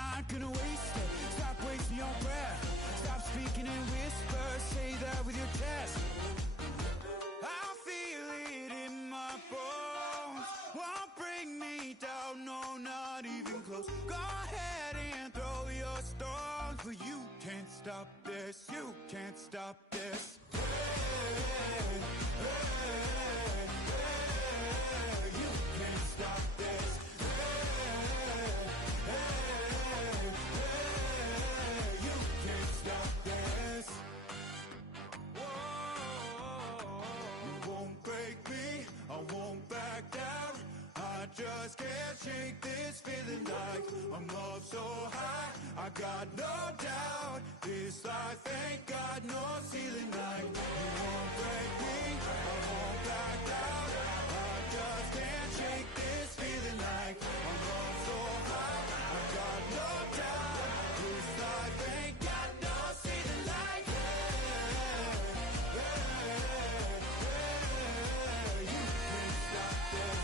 not gonna waste it. Stop wasting your breath. Stop speaking in whispers. Say that with your chest. I feel it in my bones. Won't bring me down, no, not even close. Go ahead and throw your stones, but you can't stop this. You can't stop this. Hey, hey, hey, you can't stop this. Hey, hey, hey, you can't stop this. Whoa, you won't break me, I won't back down. I just can't shake this feeling like I'm up so high. I got no doubt, this life ain't got no ceiling like. You won't break me, I won't back down. I just can't shake this feeling like I'm up so high. I got no doubt, this life ain't got no ceiling like. Hey, hey, hey, you can't stop this.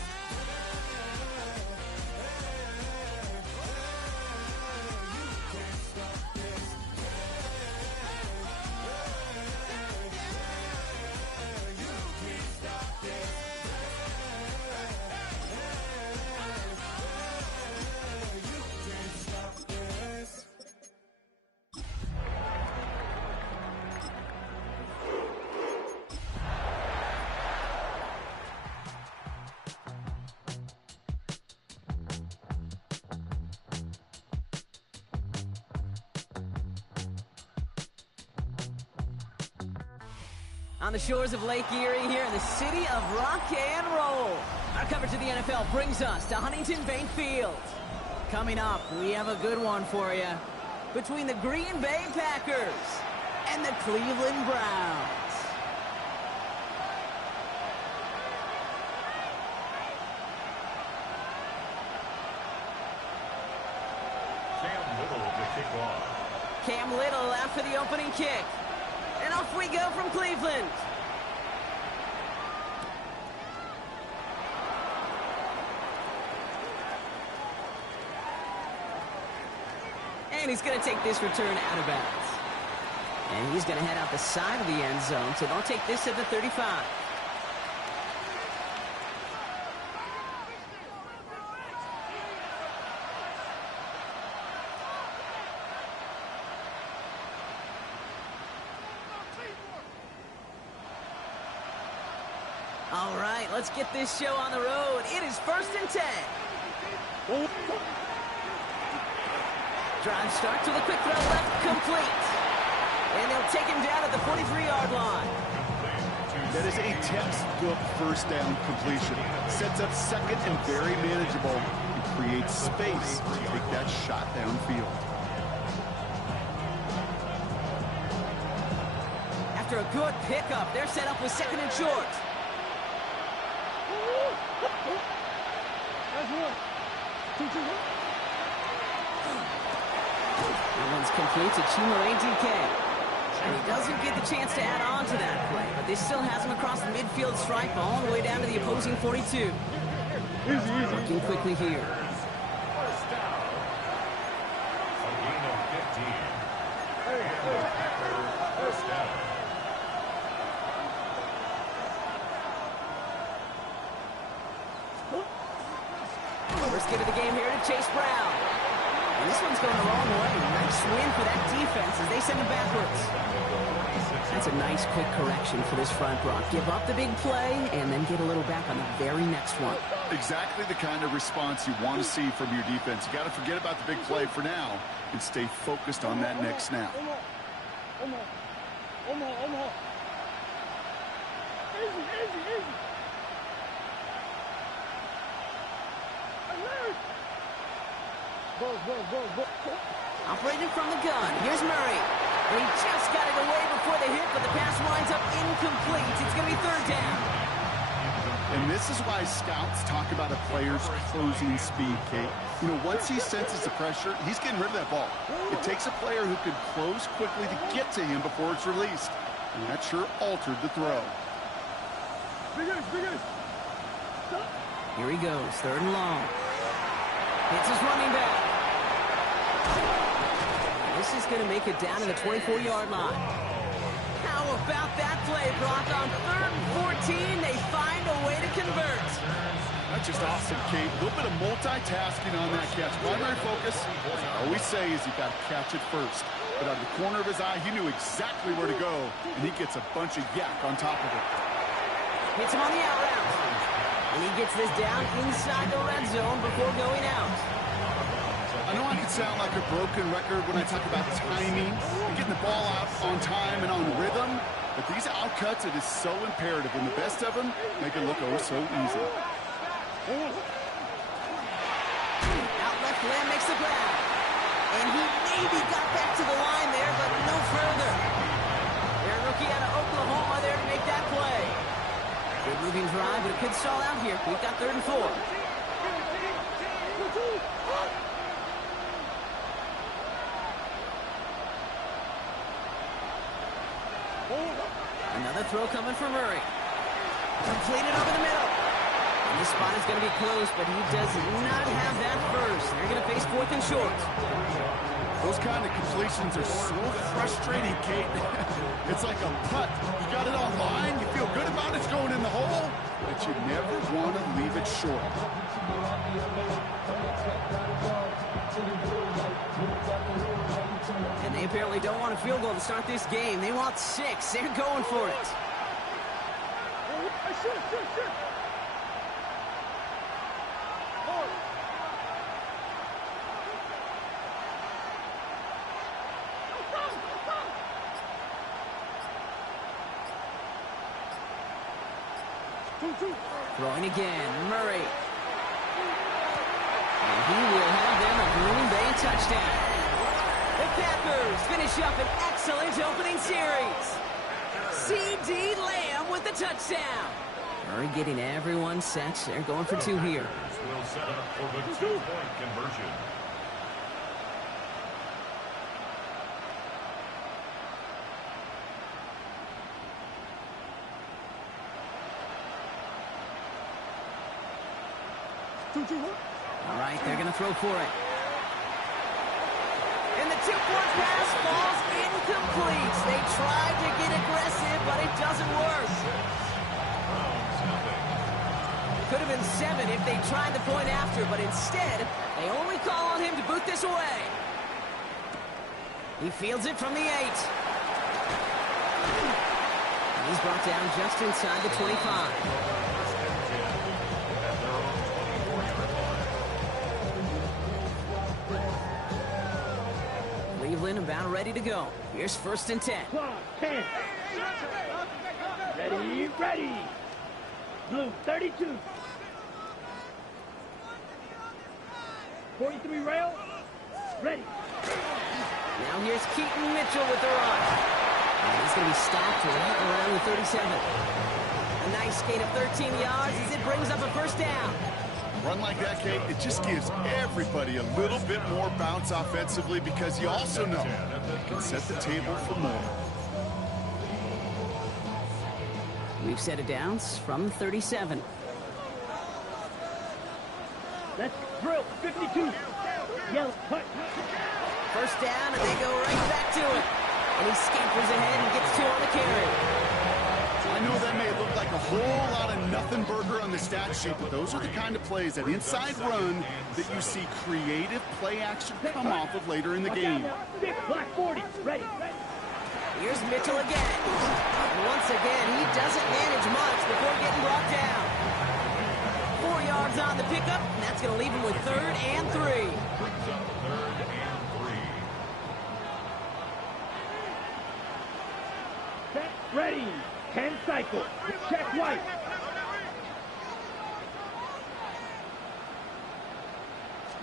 On the shores of Lake Erie here in the city of rock and roll. Our coverage of the NFL brings us to Huntington Bank Field. Coming up, we have a good one for you. Between the Green Bay Packers and the Cleveland Browns. Cam Little to kick off. Cam Little after the opening kick. And off we go from Cleveland. And he's going to take this return out of bounds. And he's going to head out the side of the end zone, so they'll take this at the 35. All right, let's get this show on the road. It is 1st and 10. Drive starts with a quick throw left, complete. And they'll take him down at the 43-yard line. That is a textbook first down completion. Sets up second and very manageable. It creates space to take that shot downfield. After a good pickup, they're set up with 2nd and short. That one's complete to Chimo ADK. And he doesn't get the chance to add on to that play, but this still has him across the midfield stripe all the way down to the opposing 42. Working quickly here. First down. A gain of 15. And the Packer first down. First get of the game here to Chase Brown. And this one's going the wrong way. Nice win for that defense as they send him backwards. That's a nice quick correction for this front, Brock. Give up the big play and then get a little back on the very next one. Exactly the kind of response you want to see from your defense. You got to forget about the big play for now and stay focused on that next snap. Operating from the gun, here's Murray. And he just got it away before the hit, but the pass winds up incomplete. It's going to be 3rd down. And this is why scouts talk about a player's closing speed, Kate. You know, once he senses the pressure, he's getting rid of that ball. It takes a player who can close quickly to get to him before it's released. And that sure altered the throw. Here he goes, 3rd and long. Hits his running back. this is going to make it down to the 24-yard line. How about that play, Brock? On 3rd and 14, they find a way to convert. That's just awesome, Kate. A little bit of multitasking on that catch. Primary focus, as I always say, is you got to catch it first. But out of the corner of his eye, he knew exactly where to go, and he gets a bunch of yak on top of it. Hits him on the out route. And he gets this down inside the red zone before going out. I know I can sound like a broken record when I talk about timing and getting the ball out on time and on rhythm, but these out cuts, it is so imperative, and the best of them make it look oh so easy. Out left, Lamb makes the grab. And he maybe got back to the line there, but no further. Their rookie out of Oklahoma there to make that play. Good moving drive, but it could stall out here. We've got 3rd and 4. Another throw coming from Murray. Completed over the middle. And this spot is going to be close, but he does not have that first. They're going to face 4th and short. Those kind of completions are so frustrating, Kate. It's like a putt. You got it on line, you feel good about it, it's going in the hole, but you never want to leave it short. And they apparently don't want a field goal to start this game. They want 6. They're going for it. Throwing again, Murray. And he will have them a Green Bay touchdown. The Packers finish up an excellent opening series. C.D. Lamb with the touchdown. Murray getting everyone set. They're going for 2 here. Will set up for the 2-point conversion. All right, they're going to throw for it. And the 2-point pass falls incomplete. They tried to get aggressive, but it doesn't work. Could have been 7 if they tried the point after, but instead, they only call on him to boot this away. He fields it from the 8. And he's brought down just inside the 25. Cleveland about ready to go. Here's 1st and 10. 10. Ready, ready. Blue, 32. 43 rail. Ready. Now here's Keaton Mitchell with the run. And he's going to be stopped right around the 37. A nice gain of 13 yards as it brings up a 1st down. Run like that, Kate, it just gives everybody a little bit more bounce offensively because you also know you can set the table for more. We've set it down from 37. Let's drill. 52. Yell, cut. 1st down, and they go right back to it. And he scampers ahead and gets 2 on the carry. I know that may look like a whole lot of nothing burger on the stat sheet, but those are the kind of plays, that inside run, that you see creative play action come off of later in the game. Black 40. Ready. Here's Mitchell again. And once again, he doesn't manage much before getting brought down. 4 yards on the pickup, and that's going to leave him with 3rd and 3. Brings up 3rd and 3. Set, ready. 10 cycle. Check white.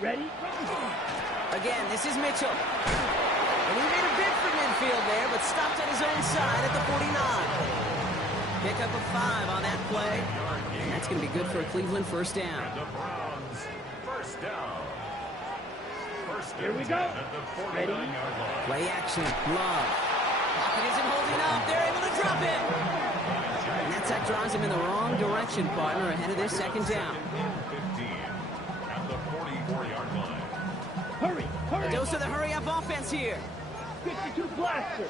Ready? Again, this is Mitchell. And he made a bid for midfield there, but stopped at his own side at the 49. Pick up a 5 on that play. And that's going to be good for a Cleveland 1st down. And the Browns, 1st down. Here we go. Ready? Play action. Love. Pocket isn't holding up. They're able to drop it. And that drives him in the wrong direction, partner, ahead of their 2nd down. 15 at the 44-yard line. Hurry, hurry. A dose of the hurry-up offense here. 52 blaster.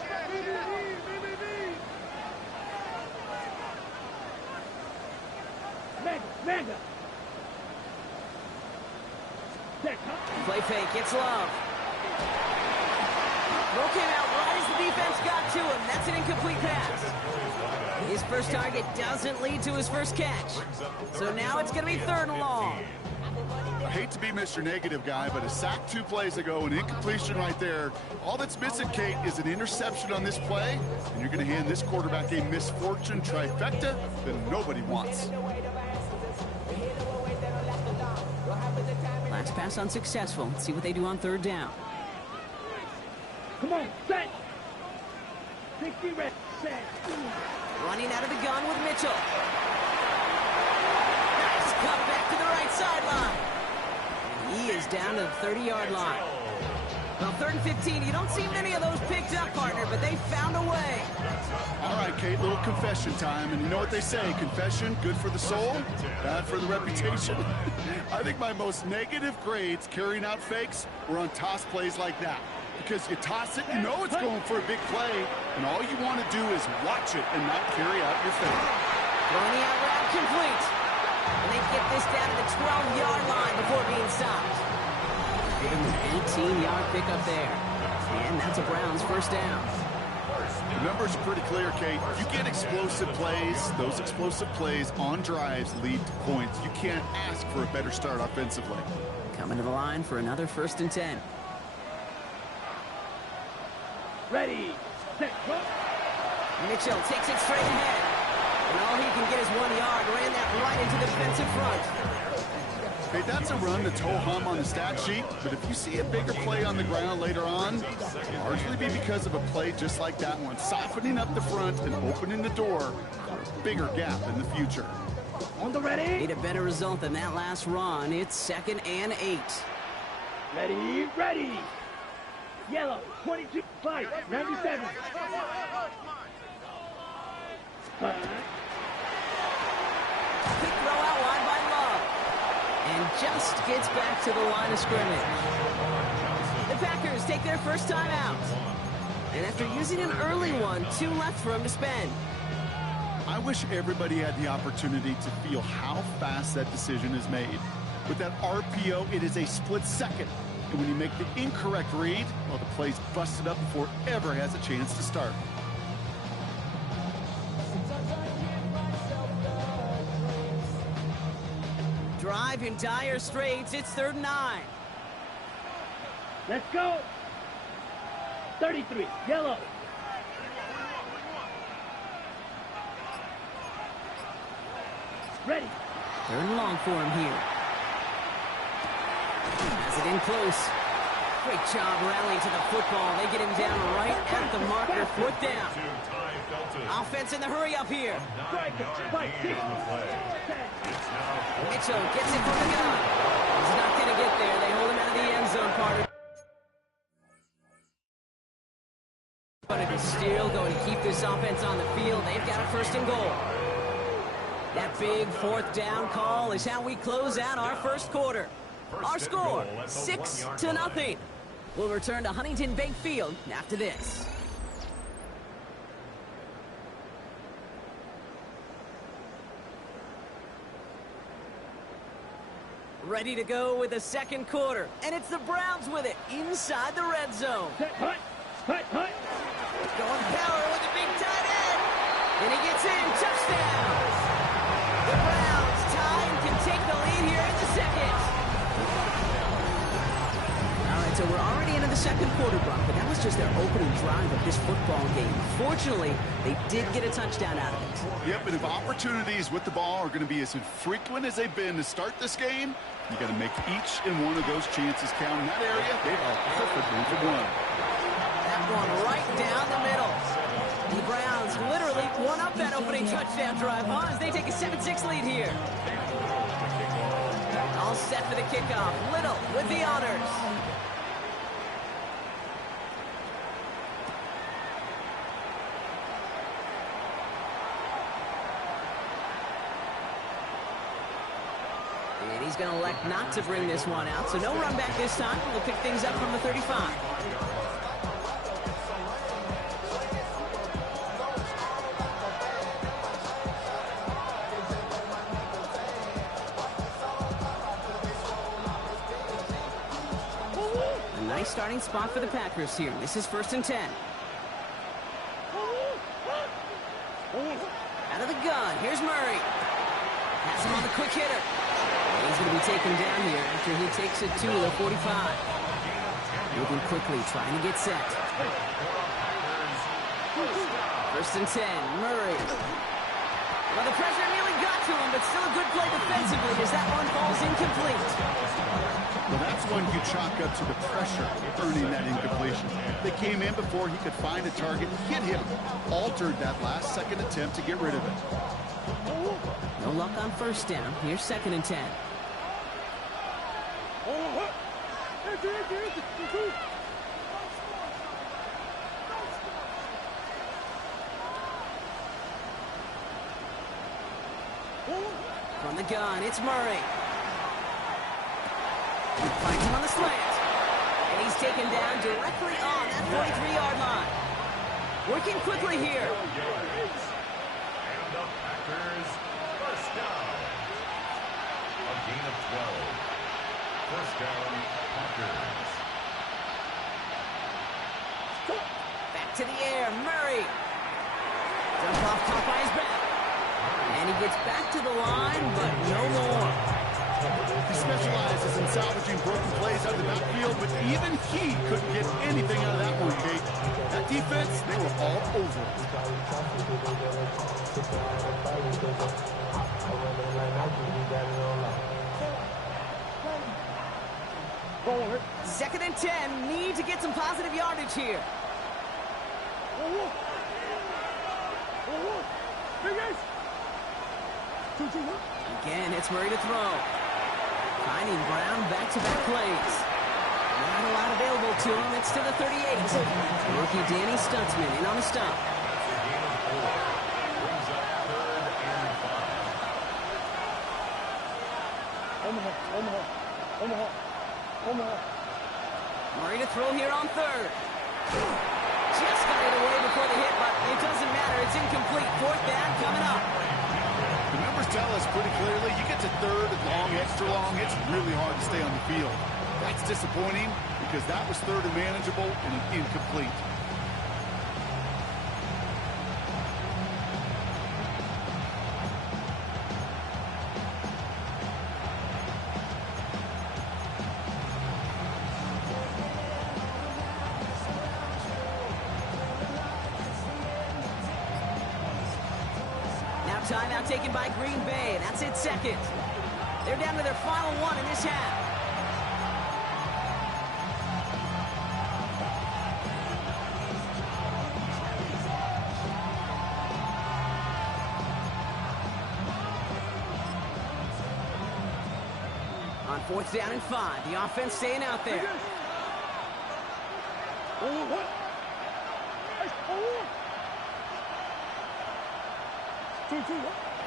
Mega. Play fake, it's Love. Throw came out right as the defense got to him. That's an incomplete pass. His first target doesn't lead to his first catch. So now it's going to be 3rd and long. I hate to be Mr. Negative guy, but a sack 2 plays ago, an incompletion right there. All that's missing, Kate, is an interception on this play, and you're going to hand this quarterback a misfortune trifecta that nobody wants. Last pass unsuccessful. Let's see what they do on 3rd down. Come on, set. 60 red, set. Running out of the gun with Mitchell. Nice cut back to the right sideline. He is down to the 30-yard line. Well, 3rd and 15. You don't see many of those picked up, partner, but they found a way. All right, Kate, little confession time. And you know what they say, confession, good for the soul, bad for the reputation. I think my most negative grades carrying out fakes were on toss plays like that. Because you toss it, you know it's going for a big play, and all you want to do is watch it and not carry out your fake. Throwing the out route complete. And they get this down to the 12-yard line before being stopped. Give him an 18-yard pickup there. And that's a Browns 1st down. The numbers are pretty clear, Kate. If you get explosive plays, those explosive plays on drives lead to points. You can't ask for a better start offensively. Coming to the line for another 1st and 10. Ready, set, go. Mitchell takes it straight ahead. And all he can get is 1 yard. Ran that right into the defensive front. Hey, that's a run that's ho-hum on the stat sheet, but if you see a bigger play on the ground later on, it'll largely be because of a play just like that one, softening up the front and opening the door for a bigger gap in the future. On the ready. Need a better result than that last run. It's 2nd and 8. Ready. Yellow, 22, 5, 97. Quick throw out wide by Love. And just gets back to the line of scrimmage. The Packers take their first time out. And after using an early one, 2 left for him to spend. I wish everybody had the opportunity to feel how fast that decision is made. With that RPO, it is a split second. And when you make the incorrect read, well, the play's busted up before it ever has a chance to start. Drive in dire straits. It's 3rd and 9. Let's go. 33, yellow. Ready. 3rd and long for him here. Has it in close. Great job rallying to the football. They get him down right at the marker. 4th down. Offense in the hurry up here. Mitchell gets it from the gun. He's not going to get there. They hold him out of the end zone, partner. But it is still going to keep this offense on the field. They've got a 1st and goal. That big 4th down call is how we close out our 1st quarter. Our score, 6-0. We'll return to Huntington Bank Field after this. Ready to go with the 2nd quarter. And it's the Browns with it inside the red zone. Hut. Going power with a big tight end. And he gets in. Touchdown. The Browns tie and can take the lead here in the 2nd. All right, so we're already into the 2nd quarter, Brock, but that was just their opening drive of this football game. Fortunately, they did get a touchdown out of it. Yep, and if opportunities with the ball are going to be as infrequent as they've been to start this game, you got to make each and one of those chances count. In that area, they are perfect 1-for-1. That one right down the middle. The Browns literally won up that opening touchdown drive, as they take a 7-6 lead here. All set for the kickoff. Little with the honors. And he's going to elect not to bring this one out, so no run back this time. We'll pick things up from the 35. fine spot for the Packers here. This is 1st and 10. Out of the gun, here's Murray. Pass him on the quick hitter. He's going to be taken down here after he takes it to the 45. Moving quickly, trying to get set. 1st and 10, Murray. Well, the pressure nearly got to him, but still a good play defensively as that one falls incomplete. Well, that's one you chalk up to the pressure earning that incompletion. They came in before he could find a target, hit him, altered that last-second attempt to get rid of it. No luck on 1st down. Here's 2nd and 10. From the gun, it's Murray. Finds him on the slant. And he's taken down directly on that 43-yard line. Working quickly here. And the Packers, 1st down. A gain of 12. 1st down, Packers. Back to the air, Murray. Jump off top by his back. And he gets back to the line, but no more. He specializes in salvaging broken plays out of the backfield, but even he couldn't get anything out of that one, Kate. That defense, they were all over it. 2nd and 10, need to get some positive yardage here. Again, it's Murray to throw. Finding Brown back-to-back plays. Not a lot available to him. It's to the 38. Rookie Danny Stutzman in on a stop. That's a gain of 4. Brings up 3rd and 5. Murray to throw here on 3rd. Just got it away before the hit, but it doesn't matter. It's incomplete. 4th down coming up. The numbers tell us pretty clearly, you get to 3rd and long, extra long, it's really hard to stay on the field. That's disappointing because that was 3rd and manageable and an incomplete. Timeout taken by Green Bay. That's it, 2nd. They're down to their final one in this half. On 4th down and 5, the offense staying out there.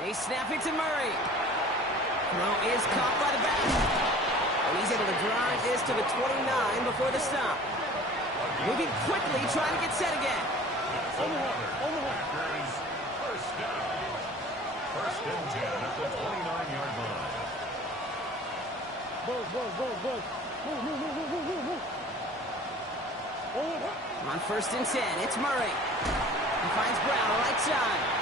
They snap it to Murray. Throw is caught by the back. And he's able to drive this to the 29 before the stop. Moving quickly, trying to get set again. Packers, 1st down. 1st and 10 at the 29-yard line. On 1st and 10, it's Murray. He finds Brown right side.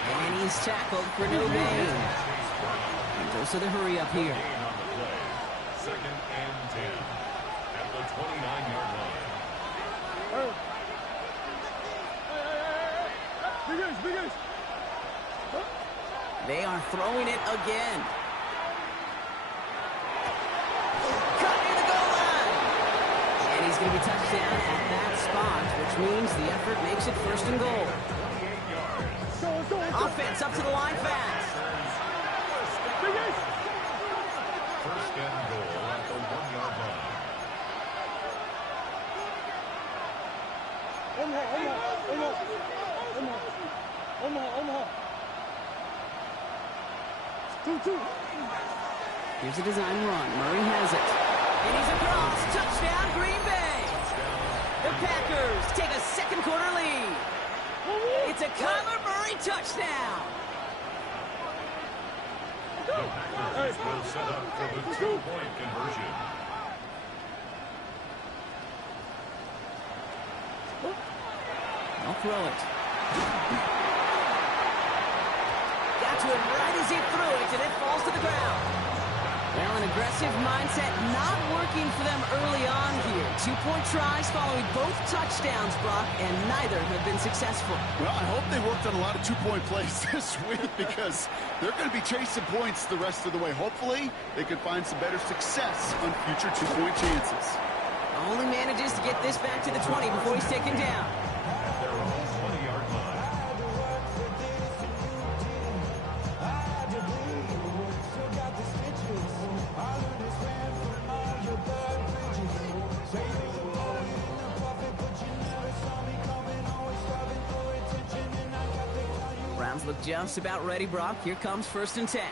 And he's tackled for no gain. And goes to the hurry up here. Gain on the play. 2nd and 10 at the 29-yard line. They are throwing it again. Cut near the goal line. And he's going to be touched down at that spot, which means the effort makes it 1st and goal. 28 yards. Offense up to the line fast. 1st and goal at the 1-yard line. Here's a design run. Murray has it. And he's across. Touchdown, Green Bay. The Packers take a 2nd quarter lead. It's a Kyler Murray touchdown. The Packers will set up for the 2-point conversion. I'll throw it. Got to him right as he threw it, and it falls to the ground. Well, an aggressive mindset not working for them early on here. 2-point tries following both touchdowns, Brock, and neither have been successful. Well, I hope they worked on a lot of 2-point plays this week because they're going to be chasing points the rest of the way. Hopefully, they can find some better success on future 2-point chances. Only manages to get this back to the 20 before he's taken down. At their own 20-yard line. Browns look just about ready, Brock. Here comes 1st and 10.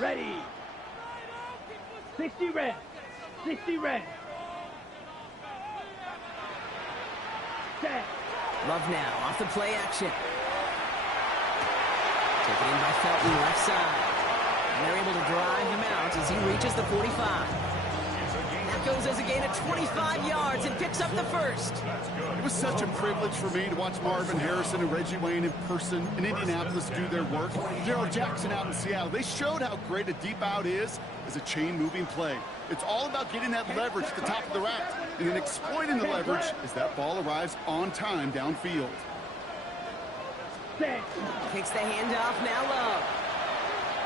Ready. 60 red. 60 red. Set. Love now off the play action. Taken in by Felton left side. And they're able to drive him out as he reaches the 45. That goes as a gain of 25 yards and picks up the first. It was such a privilege for me to watch Marvin Harrison and Reggie Wayne in person in Indianapolis do their work. Gerald Jackson out in Seattle. They showed how great a deep out is as a chain-moving play. It's all about getting that leverage at the top of the route and then exploiting the leverage as that ball arrives on time downfield. Set. Takes the handoff, now Love.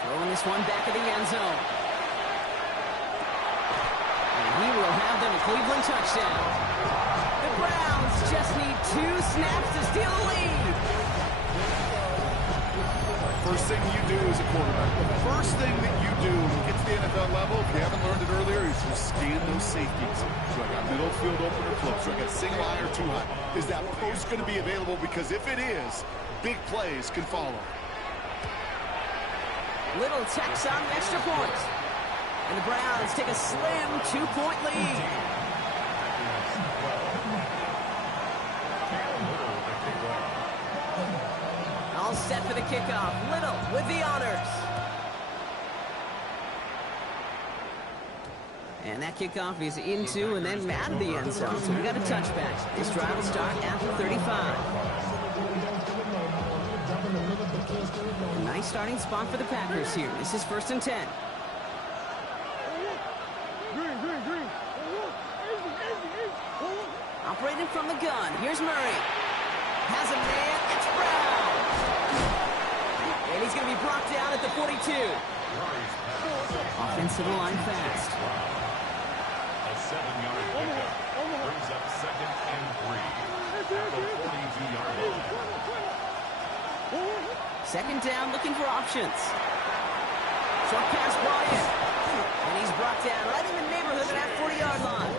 Throwing this one back of the end zone. And he will have them a Cleveland touchdown. The Browns just need 2 snaps to steal the lead. First thing you do as a quarterback, the first thing that you do when you get to the NFL level, if you haven't learned it earlier, is you scan those safeties. So I got middle field open or close. So I got single high or too high. Is that post going to be available? Because if it is, big plays can follow. Little tacks on an extra point. And the Browns take a slim 2-point lead. All set for the kickoff. Little with the honors. And that kickoff is into and then out of the end zone. So we got a touchback. This drive will start at the 35. A nice starting spot for the Packers here. This is 1st and 10. Operating from the gun. Here's Murray. Has a man. It's Brown. And he's going to be brought down at the 42. Offensive line fast. A 7-yard pickup brings up 2nd and 3 at the 42-yard line. 2nd down, looking for options. Short pass brought in. And he's brought down right in the neighborhood of that 40-yard line.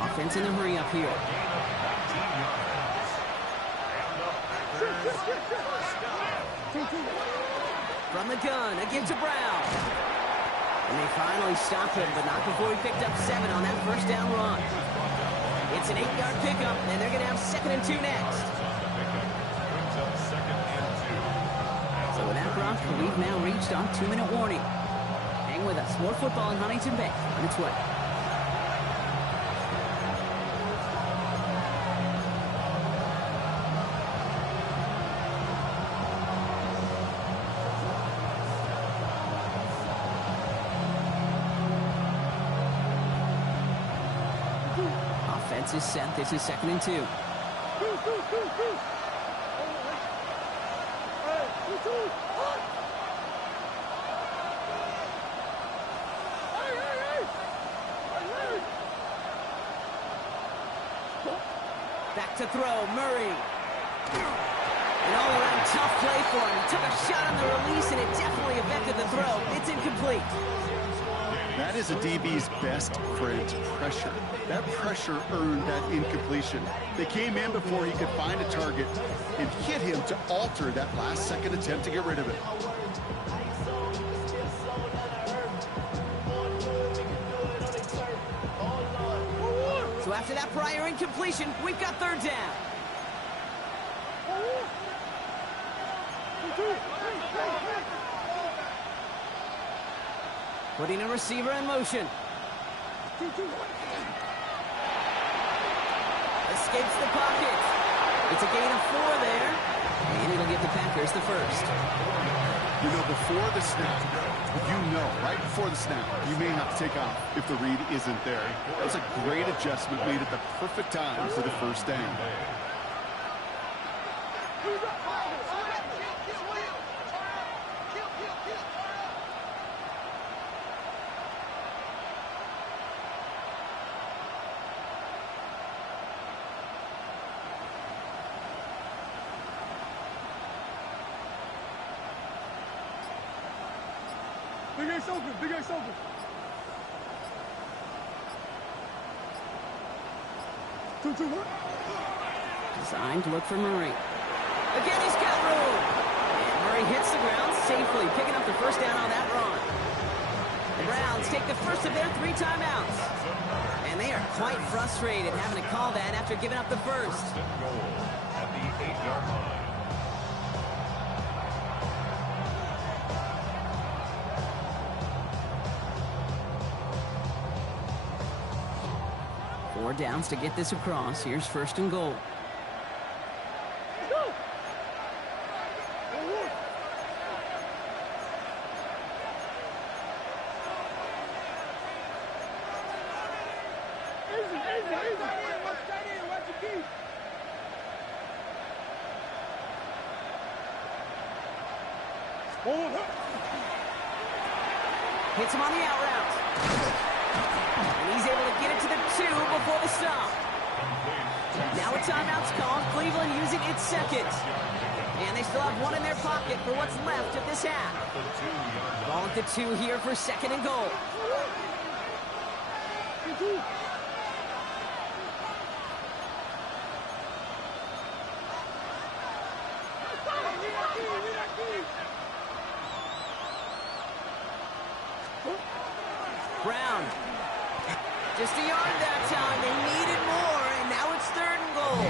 Offense in a hurry up here. From the gun, a give to Brown. And they finally stop him, but not before he picked up 7 on that 1st down run. It's an 8-yard pickup, and they're going to have 2nd and 2 next. So with that, Brock, we've now reached our 2-minute warning. Hang with us. More football in Huntington Bay on its way. Offense is set. This is 2nd and 2. Back to throw, Murray. An all-around tough play for him. He took a shot on the release, and it definitely affected the throw. It's incomplete. That is a DB's best friend, pressure. That pressure earned that incompletion. They came in before he could find a target and hit him to alter that last-second attempt to get rid of it. So after that prior incompletion, we've got 3rd down. Putting a receiver in motion. escapes the pocket. It's a gain of 4 there, and it'll give the Packers the first. You know, before the snap, right before the snap, you may have to take off if the read isn't there. That was a great adjustment made at the perfect time for the first down. Big Ace open. Two, one. Designed to look for Murray. Again, he's got room. And Murray hits the ground safely, picking up the first down on that run. The Browns take the first of their 3 timeouts. And they are quite frustrated having to call that after giving up the first. Goal at the 8-yard line. Four downs to get this across. Here's first and goal. Hits him on the out route. And he's able to get it to the 2 before the stop. Now a timeout's called. Cleveland using its second. And they still have 1 in their pocket for what's left of this half. Ball at the 2 here for second and goal. Brown. Just a yard that time. They needed more, and now it's third and goal.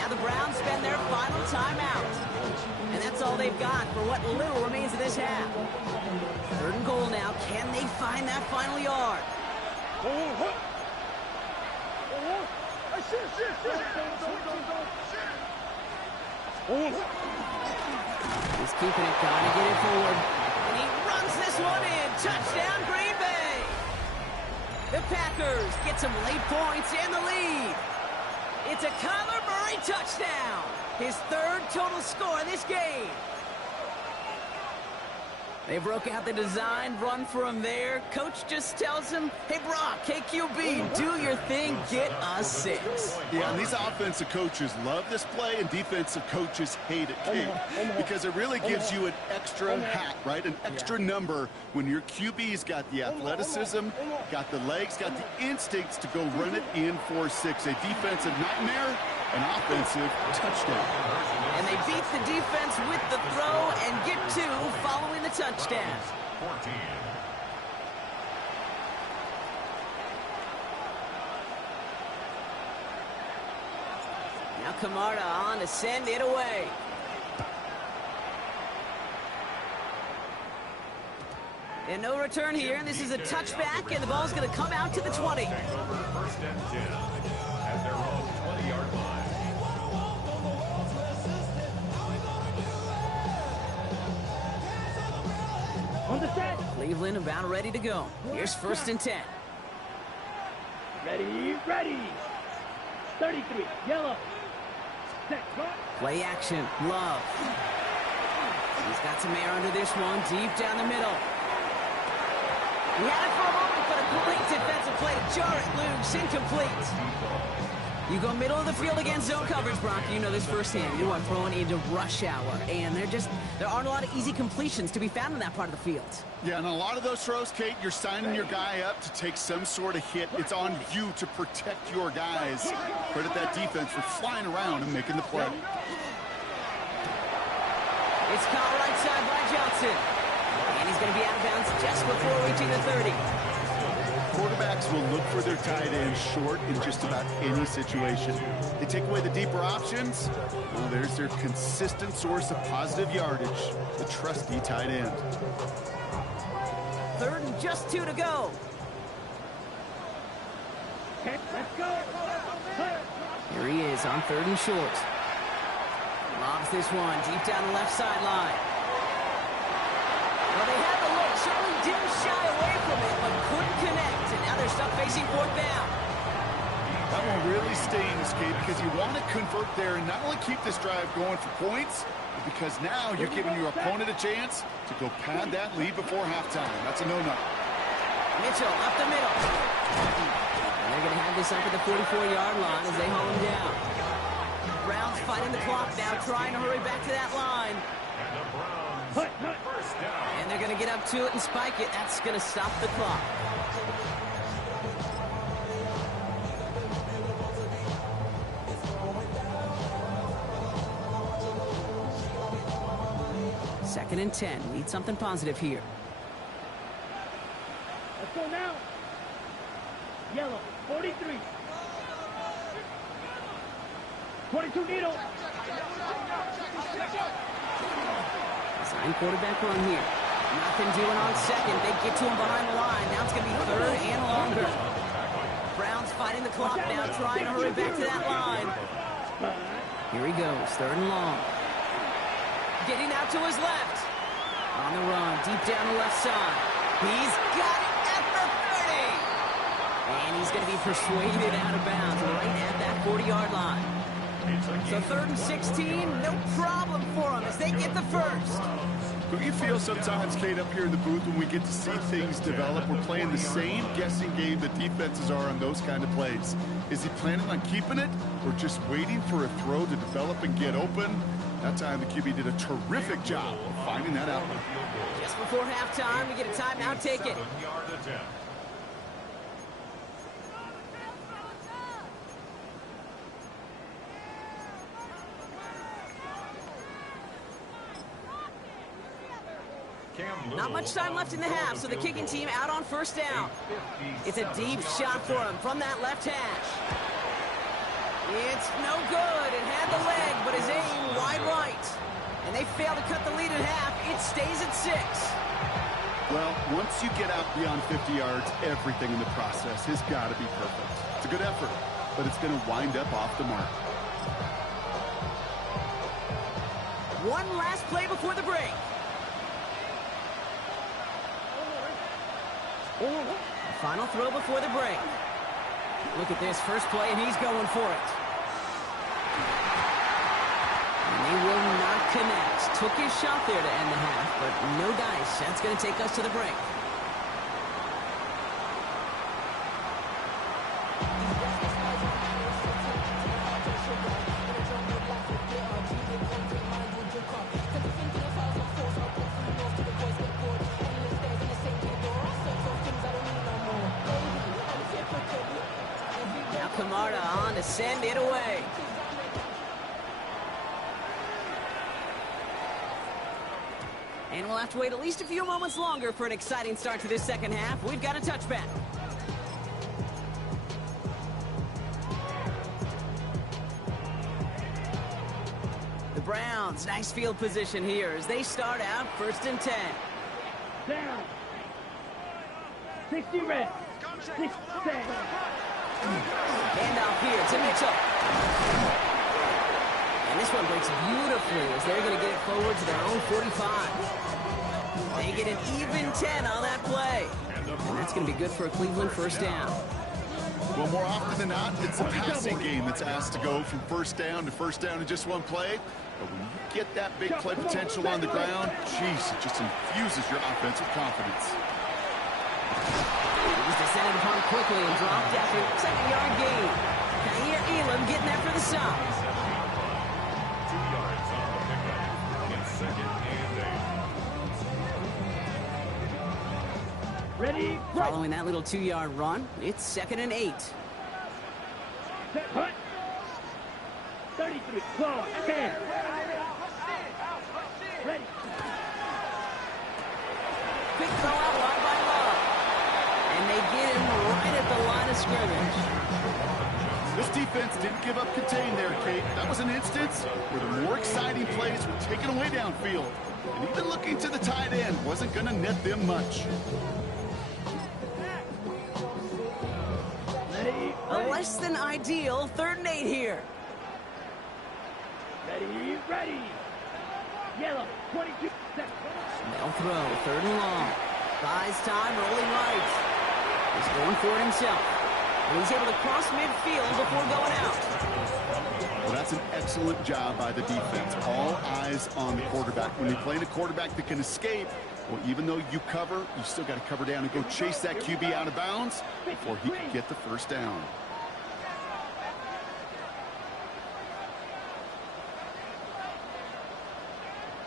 Now the Browns spend their final timeout. And that's all they've got for what little remains of this half. Third and goal now. Can they find that final yard? He's keeping it, trying to get it forward. And he runs this one in. Touchdown, Green Bay. The Packers get some late points in the lead. It's a Kyler Murray touchdown. His 3rd total score in this game. They broke out the design, run for him there. Coach just tells him, hey, Brock, KQB, do your thing, get us 6. Yeah, and these offensive coaches love this play, and defensive coaches hate it, Kate, because it really gives you an extra hat, right? An extra number when your QB's got the athleticism, got the legs, got the instincts to go run it in for 6. A defensive nightmare, an offensive touchdown. And they beat the defense with the throw and get 2 following the touchdown. 14. Now Camarda on to send it away. And no return here, and this is a touchback, and the ball's going to come out to the 20. First and 10 at their own 20-yard line. On the set. Cleveland about ready to go. Here's first and 10. Ready. 33, yellow. Set, go. Play action, Love. He's got some air under this one, deep down the middle. He had it for a moment, but a great defensive play to jar it loose, incomplete. You go middle of the field against zone coverage, Brock. You know this firsthand. You are throwing into rush hour, and there aren't a lot of easy completions to be found in that part of the field. Yeah, and a lot of those throws, Kate, you're signing your guy up to take some sort of hit. It's on you to protect your guys. Credit that defense for flying around and making the play. It's caught right side by Johnson. And he's going to be out of bounds just before reaching the 30. Quarterbacks will look for their tight end short in just about any situation. They take away the deeper options. Well, there's their consistent source of positive yardage, the trusty tight end. Third and just 2 to go. Okay, let's go. Here he is on 3rd and short. Lobs this one deep down the left sideline. Well, they had the look. Certainly didn't shy away from it, but couldn't connect. And now they're stuck facing 4th down. That one really stings, Kate, because you want to convert there and not only keep this drive going for points, but because now you're giving your opponent a chance to go pad that lead before halftime. That's a no-no. Mitchell up the middle. And they're going to have this up at the 44-yard line as they haul him down. Browns fighting the clock now, trying to hurry back to that line. And the Browns, first down. And they're going to get up to it and spike it. That's going to stop the clock. Second and 10. Need something positive here. Let's go now. Yellow, 43. 22 needle. Design quarterback run here. Nothing doing on second. They get to him behind the line. Now it's going to be 3rd and longer. Browns fighting the clock now, trying to hurry back to that line. Here he goes, 3rd and long. Getting out to his left. On the run, deep down the left side. He's got it at the 30. And he's going to be persuaded out of bounds right at that 40-yard line. So 3rd and 16, no problem for them as they get the first. Don't you feel sometimes, Kate, up here in the booth when we get to see things develop, we're playing the same guessing game that defenses are on those kind of plays? Is he planning on keeping it or just waiting for a throw to develop and get open? That time the QB did a terrific job of finding that out. Just before halftime, we get a timeout, take it. 7-yard attempt. Not much time left in the half, so the kicking team out on 1st down. It's a deep shot for him from that left hash. It's no good. It had the leg, but his aim wide right. And they fail to cut the lead in half. It stays at 6. Well, once you get out beyond 50 yards, everything in the process has got to be perfect. It's a good effort, but it's going to wind up off the mark. One last play before the break. Final throw before the break. Look at this first play, and he's going for it. And they will not connect. Took his shot there to end the half, but no dice. That's going to take us to the break. On to send it away. And we'll have to wait at least a few moments longer for an exciting start to this second half. We've got a touchback. The Browns, nice field position here as they start out 1st and 10. Down. 60 red. 6 set. Handoff here to Mitchell. And this one breaks beautifully as they're going to get it forward to their own 45. They get an even 10 on that play. And that's going to be good for a Cleveland 1st down. Well, more often than not, it's a passing game that's asked to go from 1st down to 1st down in just one play. But when you get that big play potential on the ground, geez, it just infuses your offensive confidence. He was descended upon quickly and dropped after a 2nd-yard gain. Kair Elam getting there for the stop. 2 yards on the pickup. It's 2nd and 8. Ready? Following that little 2-yard run, it's 2nd and 8. Set, hunt. 33, 12, 10. Ready. Quick throw out wide by Love. And they get him right at the line of scrimmage. This defense didn't give up contain there, Kate. That was an instance where the more exciting plays were taken away downfield. And even looking to the tight end wasn't going to net them much. Ready. A less than ideal 3rd and 8 here. Ready, ready. Yellow, 22 seconds. They'll throw, 3rd and long. Buys time, rolling right. He's going for it himself. And he's able to cross midfield before going out. Well, that's an excellent job by the defense. All eyes on the quarterback. When you're playing a quarterback that can escape, well, even though you cover, you still got to cover down and go chase that QB out of bounds before he can get the 1st down.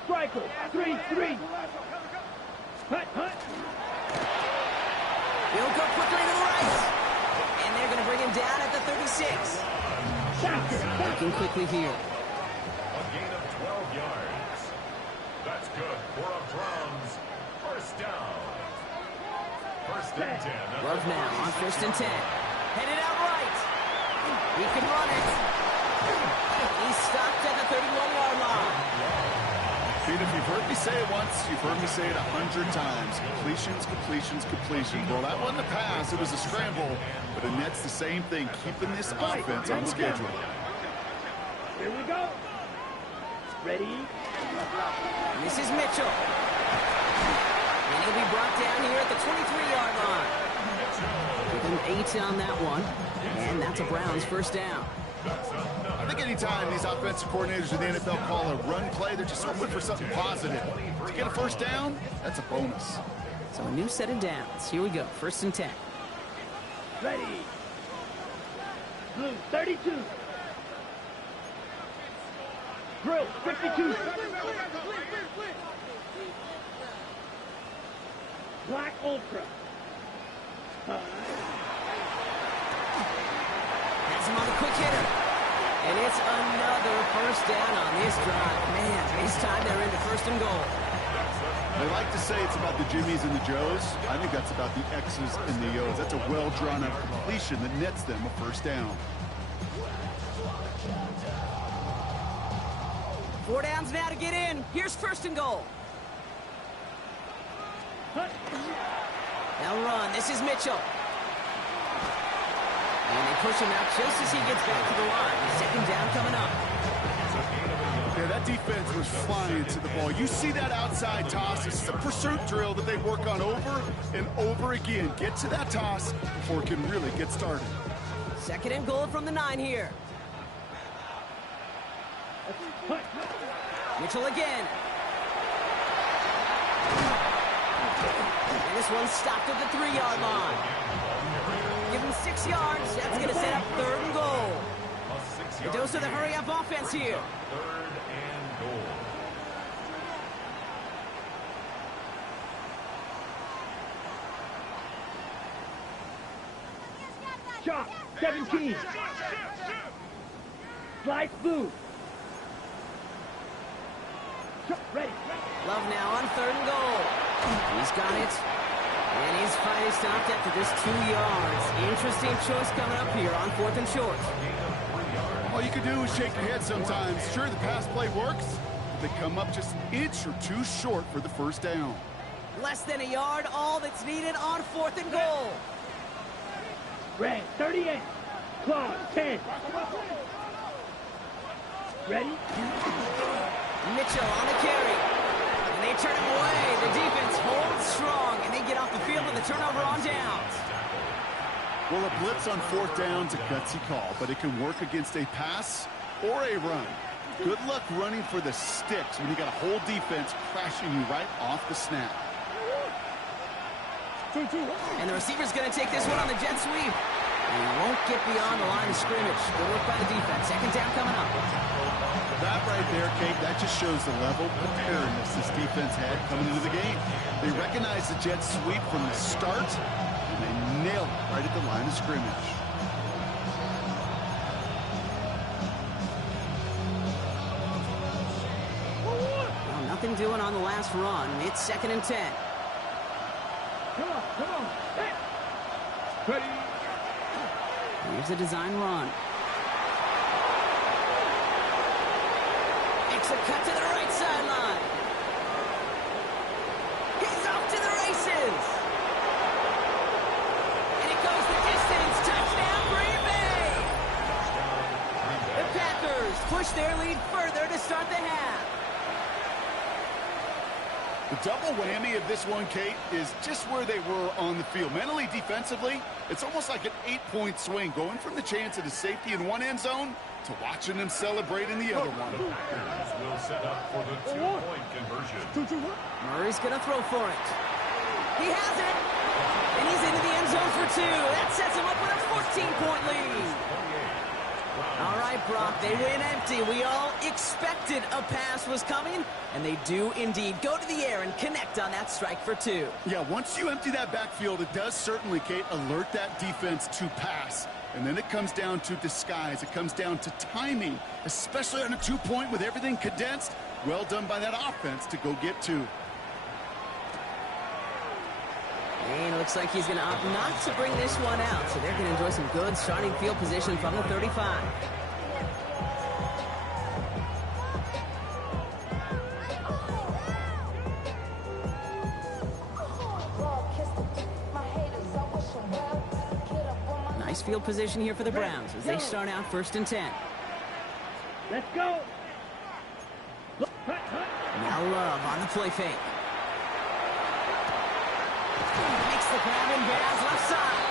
Striker, 3-3. Hut, hut. He'll go quickly to the right. And they're going to bring him down at the 36. Working quickly here. A gain of 12 yards. That's good for a Browns 1st down. 1st and 10. Love now on 1st and 10. Headed out right. He can run it. He's stopped at the 31-yard line. Pete, if you've heard me say it once, you've heard me say it 100 times. Completions, completions, completions. Well, that wasn't a pass. It was a scramble. But the Nets the same thing, keeping this offense on schedule. Here we go. Ready. And this is Mitchell. And he'll be brought down here at the 23-yard line. Give him 8 on that one. And that's a Browns 1st down. I think anytime these offensive coordinators in the NFL call a run play, they're just hoping for something positive. To get a 1st down, that's a bonus. So a new set of downs. Here we go, 1st and 10. Ready. Blue, 32. Drill, 52. Black Ultra. Has him on the quick hitter. And it's another 1st down on this drive. Man, this time they're into 1st and goal. They like to say it's about the Jimmies and the Joes. I think that's about the X's and the O's. That's a well-drawn-out completion that nets them a 1st down. 4 downs now to get in. Here's 1st and goal. Now run. This is Mitchell. And they push him out just as he gets back to the line. 2nd down coming up. Yeah, that defense was flying to the ball. You see that outside toss. It's a pursuit drill that they work on over and over again. Get to that toss before it can really get started. 2nd and goal from the 9 here. Mitchell again. And this one's stopped at the 3-yard line. Give him 6 yards. That's going to set up 3rd and goal. A dose of the hurry-up offense here. 3rd and goal. Shot, 17. Slice blue. Shot, ready. Love now on 3rd and goal. He's got it. And his fight is stopped after just 2 yards. Interesting choice coming up here on 4th and short. All you can do is shake your head sometimes. Sure, the pass play works, but they come up just an inch or 2 short for the 1st down. Less than a yard, all that's needed on 4th and goal. Red, 38. Claw, 10. Ready? Mitchell on the carry. And they turn him away. The defense holds strong, and they get off the field with a turnover on downs. Well, a blitz on 4th down's a gutsy call, but it can work against a pass or a run. Good luck running for the sticks when you got a whole defense crashing you right off the snap. And the receiver's going to take this one on the jet sweep. And he won't get beyond the line of scrimmage. Good work by the defense. 2nd down coming up. That right there, Kate, that just shows the level of preparedness this defense had coming into the game. They recognized the jet sweep from the start, and they nailed it right at the line of scrimmage. Well, nothing doing on the last run. It's 2nd and 10. Come on. Hey. Ready. Here's a design run. Makes a cut to the right sideline. He's off to the races. And it goes the distance. Touchdown, Green Bay. push their lead further to start the half. The double whammy of this one, Kate, is just where they were on the field. Mentally, defensively, it's almost like an 8-point swing, going from the chance at a safety in one end zone to watching them celebrate in the other one. The Packers will set up for the two-point conversion. Murray's going to throw for it. He has it, and he's into the end zone for 2. That sets him up with a 14-point lead. All right, Brock, they win empty. We all expected a pass was coming, and they do indeed go to the air and connect on that strike for 2. Yeah, once you empty that backfield, it does certainly, Kate, alert that defense to pass. And then it comes down to disguise. It comes down to timing, especially on a 2-point with everything condensed. Well done by that offense to go get 2. And it looks like he's going to opt not to bring this one out, so they're going to enjoy some good starting field position from the 35. Nice field position here for the Browns as they start out 1st and 10. Let's go. Now Love on the play fake. Makes the grab and bounds left side.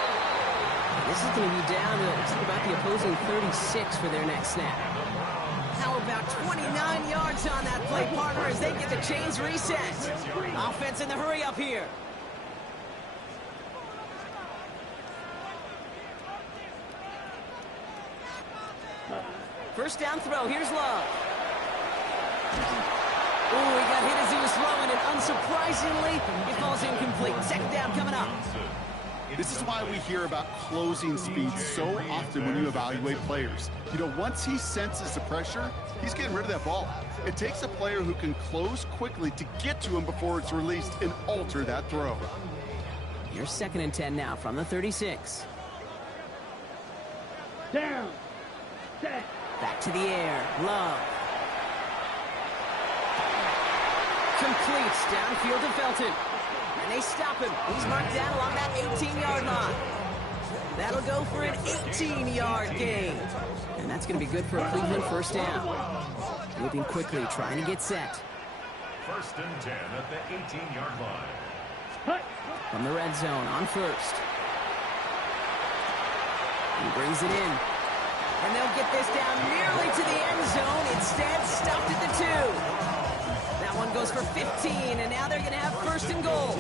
This is going to be down to about the opposing 36 for their next snap. How about 29 yards on that play, partner, as they get the chains reset. Offense in the hurry up here. First down throw. Here's Love. Ooh, he got hit as he was throwing it. Unsurprisingly, it falls incomplete. 2nd down coming up. This is why we hear about closing speed so often when you evaluate players. You know, once he senses the pressure, he's getting rid of that ball. It takes a player who can close quickly to get to him before it's released and alter that throw. Here's 2nd and 10 now from the 36. Down. Set. Back to the air. Love. Completes downfield to Felton. And they stop him. He's marked down along that 18-yard line. That'll go for an 18-yard gain. And that's going to be good for a Cleveland 1st down. Moving quickly, trying to get set. 1st and 10 at the 18-yard line. From the red zone on 1st. He brings it in. And they'll get this down nearly to the end zone. Instead, stopped at the 2. That one goes for 15, and now they're going to have 1st and goal.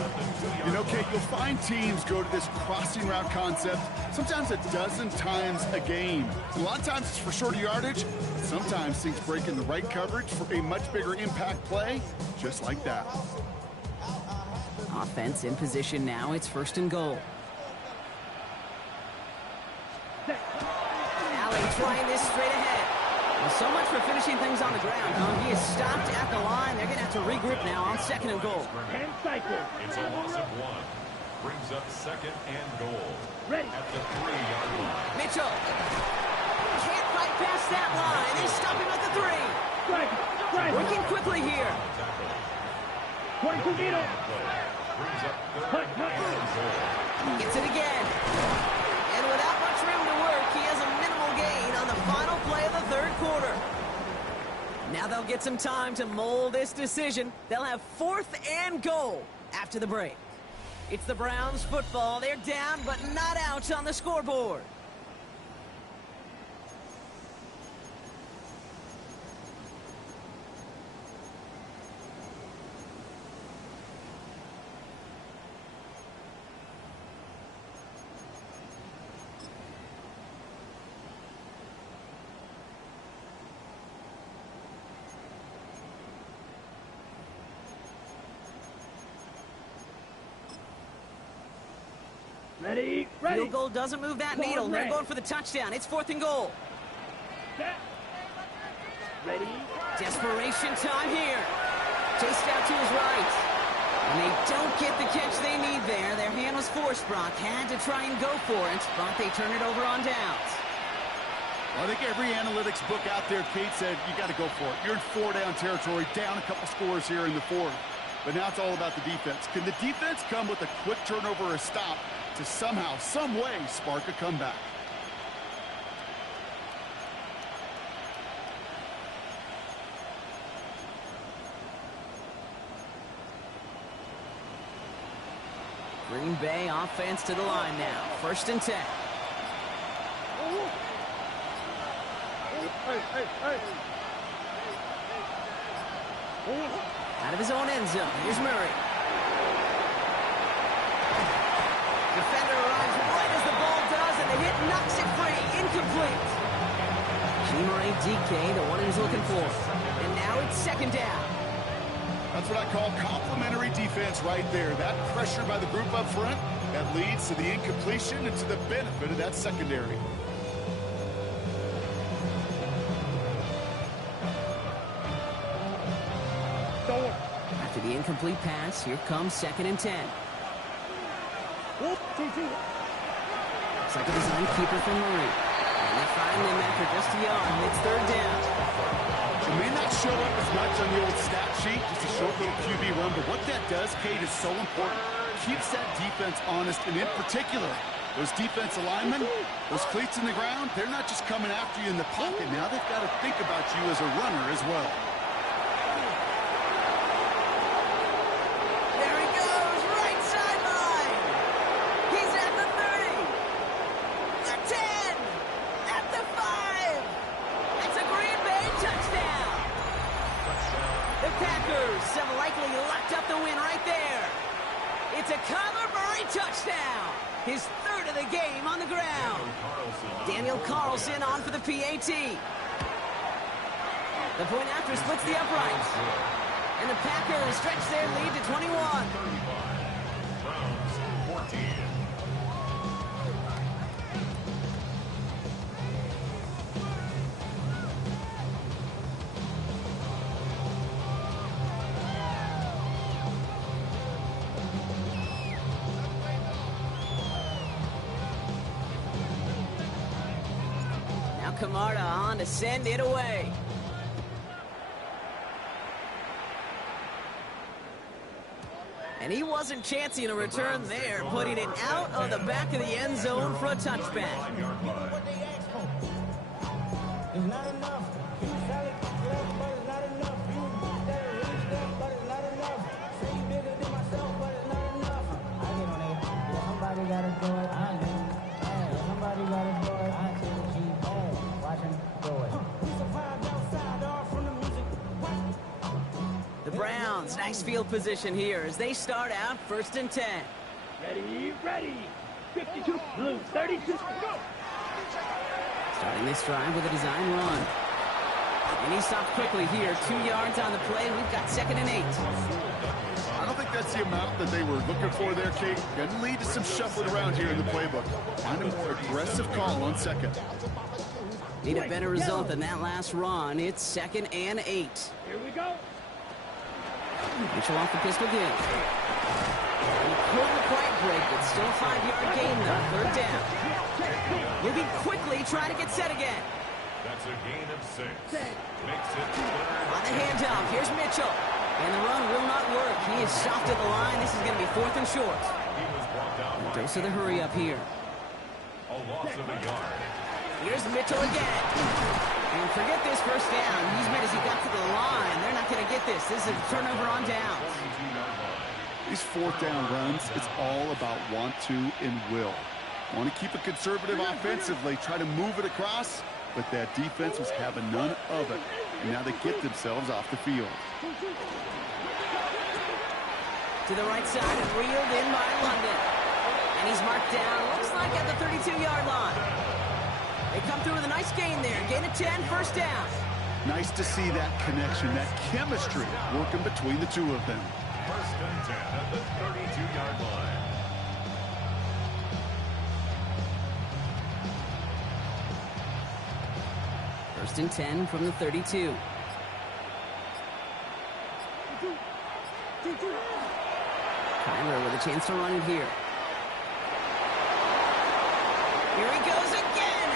You know, Kate, you'll find teams go to this crossing route concept sometimes a dozen times a game. A lot of times it's for shorter yardage. Sometimes things break in the right coverage for a much bigger impact play, just like that. Offense in position now. It's 1st and goal. Allen trying this straight ahead. Well, so much for finishing things on the ground. He is stopped at the line. They're going to have to regroup now on 2nd and goal. 10 cycles. It's a loss of 1. Brings up 2nd and goal. Ready. At the 3-yard line. Mitchell can't fight past that line. They stop him at the 3. Strike. Strike. Working quickly here. 22 meter. Brings up 3rd and goal. Gets it again. And without much room to work, he has a minimal gain on the final play of the 3rd quarter. Now they'll get some time to mold this decision. They'll have 4th and goal after the break. It's the Browns football. They're down, but not out on the scoreboard. Ready. Ready. Field goal doesn't move that needle. They're going for the touchdown. It's 4th and goal. Set. Ready. Desperation time here. Chased out to his right. And they don't get the catch they need there. Their hand was forced, Brock. Had to try and go for it, but they turn it over on downs. Well, I think every analytics book out there, Kate, said you got to go for it. You're in 4-down territory, down a couple scores here in the 4th. But now it's all about the defense. Can the defense come with a quick turnover or a stop to somehow, some way, spark a comeback? Bay offense to the line now. 1st and 10. Out of his own end zone. Here's Murray. Defender arrives right as the ball does, and the hit knocks it free. Incomplete. gm3, the one he's looking for. And now it's 2nd down. That's what I call complimentary defense right there. That pressure by the group up front, that leads to the incompletion and to the benefit of that secondary. After the incomplete pass, here comes 2nd and 10. Looks like a design keeper from Murray. And they find him after just a yard, and it's 3rd down. It may not show up as much on the old stat sheet, just a short little QB run, but what that does, Kate, is so important. Keeps that defense honest, and in particular, those defensive linemen, those cleats in the ground, they're not just coming after you in the pocket. Now they've got to think about you as a runner as well. There he goes, right sideline. He's at the 30, the 10, at the 5. It's a Green Bay touchdown. The Packers have likely locked up the win right there. It's a Kyler Murray touchdown. His 3rd of the game on the ground. Daniel Carlson on for the PAT. The point after splits the uprights. And the Packers stretch their lead to 21. Browns 14. Camarda on to send it away. And he wasn't chancing a return there, putting it out of the back of the end zone for a touchback. It's not enough. You solid, but it's not enough. You that really stuff, but it's not enough. Say you bigger than myself, but it's not enough. I get on it. Yeah, somebody gotta do it. I do. Yeah, somebody gotta do it. I see the G. Watch him do it. We survived outside, all from the music. The Browns, nice field position here as they start out 1st and 10. Ready, ready. 52, blue, 32, go. Starting this drive with a design run. And he stopped quickly here. 2 yards on the play. We've got 2nd and 8. I don't think that's the amount that they were looking for there, Kate. Going to lead to some shuffling around here in the playbook. Find a more aggressive call on 2nd. Need a better result than that last run. It's 2nd and 8. Here we go. Mitchell off the pistol again. He couldn't quite break, but still a 5-yard gain though. 3rd down. Moving quickly, trying to get set again. That's a gain of 6. Makes it 3rd. On the handoff, here's Mitchell. And the run will not work. He is stopped at the line. This is going to be 4th and short. He was brought down by Dose of the hurry up here. a loss of a yard. Here's Mitchell again. And forget this 1st down. He's made as he got to the line. They're not going to get this. This is a turnover on downs. 42-yard line. These 4th down runs, it's all about want to and will. Want to keep it conservative offensively, try to move it across, but that defense was having none of it. And now they get themselves off the field. To the right side and reeled in by London. And he's marked down, looks like at the 32-yard line. They come through with a nice gain there. Gain of 10, 1st down. Nice to see that connection, that chemistry working between the two of them. 1st and 10 at the 32-yard line. First and 10 from the 32. Kyler with a chance to run it here. Here he goes again.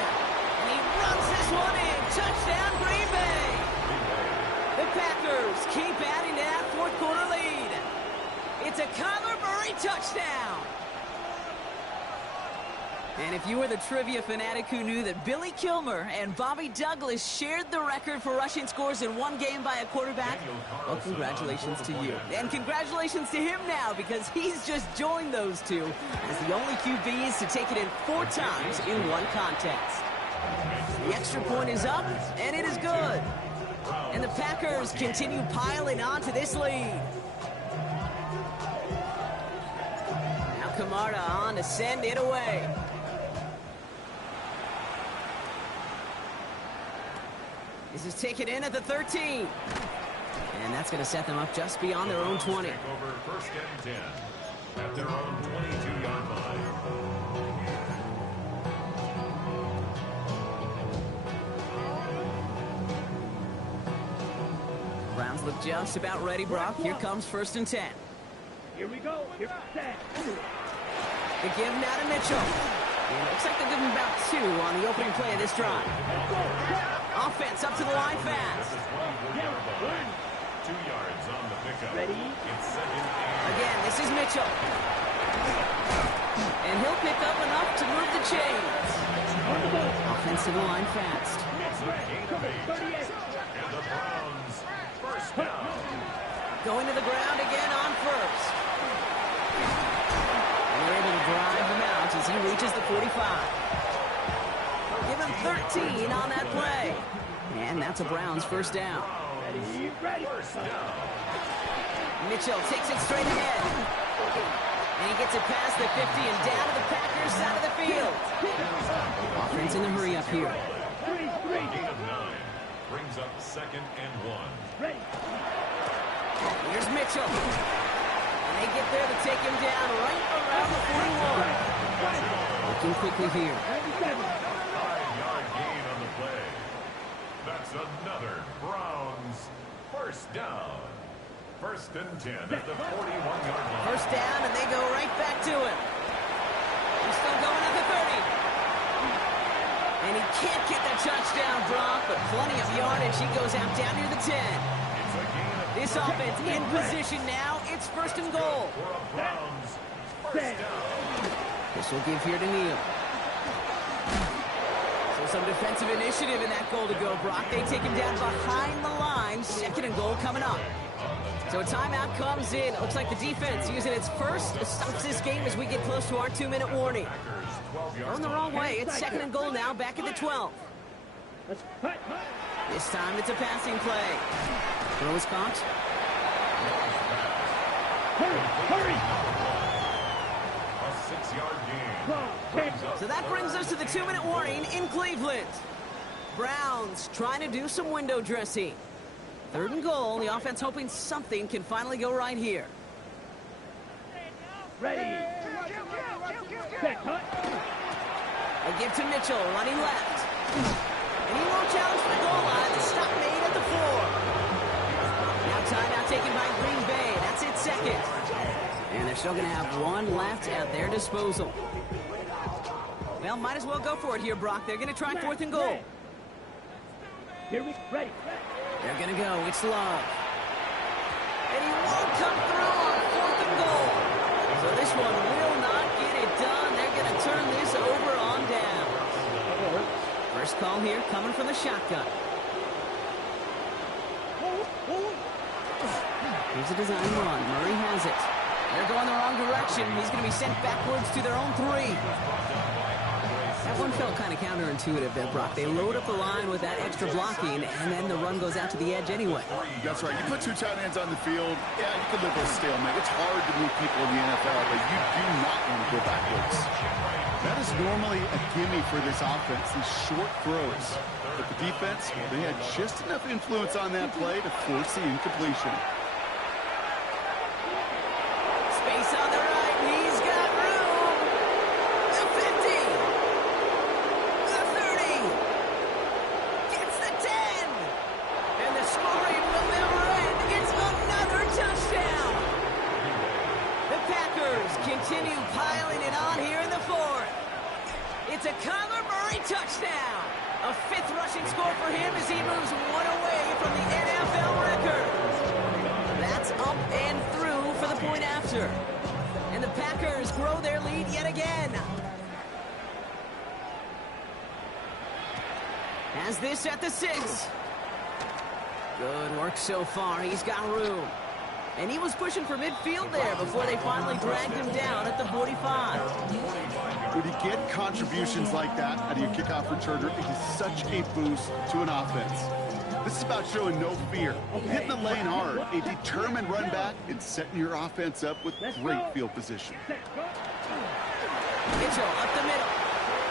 And he runs this one in. Touchdown, Green Bay. The Packers keep adding to that 4th quarter lead. It's a Kyler Murray touchdown. And if you were the trivia fanatic who knew that Billy Kilmer and Bobby Douglas shared the record for rushing scores in one game by a quarterback, well, congratulations to you. And congratulations to him now, because he's just joined those two as the only QBs to take it in 4 times in one contest. The extra point is up, and it is good. And the Packers continue piling on to this lead. Now Camarda on to send it away. This is taken in at the 13. And that's going to set them up just beyond their own 20. Take over first and 10 at their own 22-yard line. Browns look just about ready, Brock. Here comes first and 10. Here we go. Here's set. The give now to Mitchell. And it looks like they're giving about 2 on the opening play of this drive. Offense up to the line fast. 2 yards on the pickup. Ready? It's second and... Again, this is Mitchell. And he'll pick up enough to move the chains. Offense to the line fast. It's a gain of 8. And the Browns first down. Going to the ground again on first. And they're able to drive him out as he reaches the 45. Give him 13 on that play. And that's a Browns first down. Ready. First down. Mitchell takes it straight ahead. And he gets it past the 50 and down to the Packers side of the field. Offense in the hurry up here. Gain of 9 brings up second and 1. Ready. Here's Mitchell. And they get there to take him down right around the 41. Looking quickly here. 5-yard gain on the play. That's another Browns first down. First and 10 at the 41-yard line. First down, and they go right back to him. He's still going at the 30. And he can't get the touchdown, Brock, but plenty of yardage. He goes out down near the 10. It's a gain of This offense in position now. It's first and goal. for a Browns first down. This will give here to Neal. So some defensive initiative in that goal to go, Brock. They take him down behind the line. Second and goal coming up. So a timeout comes in. It looks like the defense using its first stops this game as we get close to our 2-minute warning. Packers 12 Going the wrong way. It's second and goal now, back at the 12. Let's cut. This time it's a passing play. Throw is caught. Hurry. A 6-yard gain. So that brings us to the 2-minute warning in Cleveland. Browns trying to do some window dressing. Third and goal. The offense hoping something can finally go right here. Ready. Set. Cut. A give to Mitchell, running left. And he won't challenge for the goal line. The stop made at the 4. Now timeout taken by Green Bay. That's its second. And they're still going to have 1 left at their disposal. Well, might as well go for it here, Brock. They're going to try 4th and goal. Here we ready. They're going to go. It's Love. And he won't come through on 4th and goal. So this one will not get it done. They're going to turn this over on down. First call here coming from the shotgun. Here's a design run. Murray has it. They're going the wrong direction. He's going to be sent backwards to their own 3. That one felt kind of counterintuitive there, Brock. They load up the line with that extra blocking, and then the run goes out to the edge anyway. That's right. You put 2 tight ends on the field, yeah, you can live with a stalemate. It's hard to move people in the NFL, but you do not want to go backwards. That is normally a gimme for this offense, these short throws. But the defense, they had just enough influence on that play to force the incompletion. Space on the right. He's got room. The 50. The 30. Gets the 10. And the scoring will never end. It's another touchdown. The Packers continue piling it on here in the 4th. It's a Kyler Murray touchdown. A 5th rushing score for him as he moves 1 away from the NFL record. That's up and through for the point after. And the Packers grow their lead yet again. Has this at the 6. Good work so far. He's got room. And he was pushing for midfield there before they finally dragged him down at the 45. When you get contributions like that out of your kickoff returner, it is such a boost to an offense. This is about showing no fear, hitting the lane hard, a determined run back, and setting your offense up with great field position. Mitchell up the middle.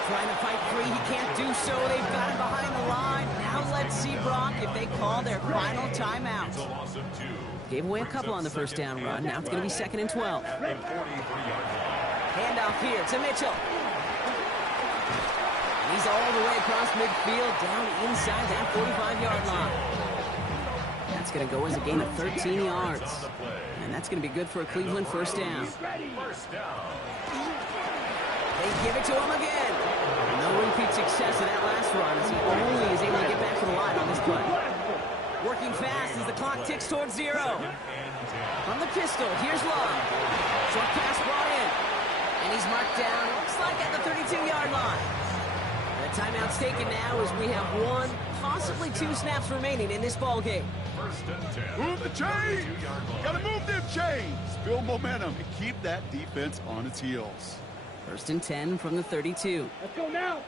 Trying to fight free. He can't do so. They've got him behind the line. Now let's see, Brock, if they call their final timeout. Gave away a couple on the first down run. Now it's going to be 2nd and 12. Handoff here to Mitchell. He's all the way across midfield, down inside that 45-yard line. That's going to go as a gain of 13 yards. And that's going to be good for a Cleveland first down. They give it to him again. No repeat success of that last run as he only is able to get back to the line on this play. Working fast as the clock ticks towards 0. From the pistol, here's Love. Short pass brought in. And he's marked down, looks like at the 32-yard line. The timeout's taken now as we have 1, possibly 2 snaps remaining in this ball game. Move the chains! Gotta move them chains! Build momentum and keep that defense on its heels. 1st and 10 from the 32. Let's go now.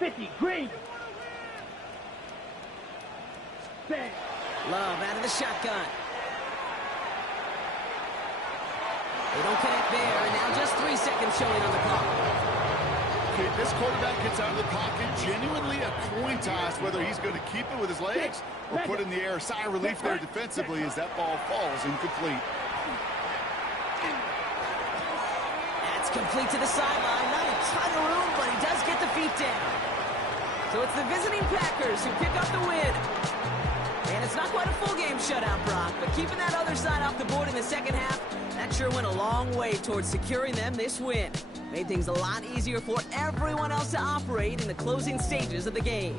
50, green. Bang. Love out of the shotgun. They don't connect there, and now just 3 seconds showing on the clock. Okay, this quarterback gets out of the pocket, genuinely a coin toss whether he's going to keep it with his legs or put it in the air. Sigh of relief there defensively as that ball falls incomplete. That's complete to the sideline. Not a ton of room, but he does get the feet down. So it's the visiting Packers who pick up the win. And it's not quite a full game shutout, Brock, but keeping that other side off the board in the second half, that sure went a long way towards securing them this win. Made things a lot easier for everyone else to operate in the closing stages of the game.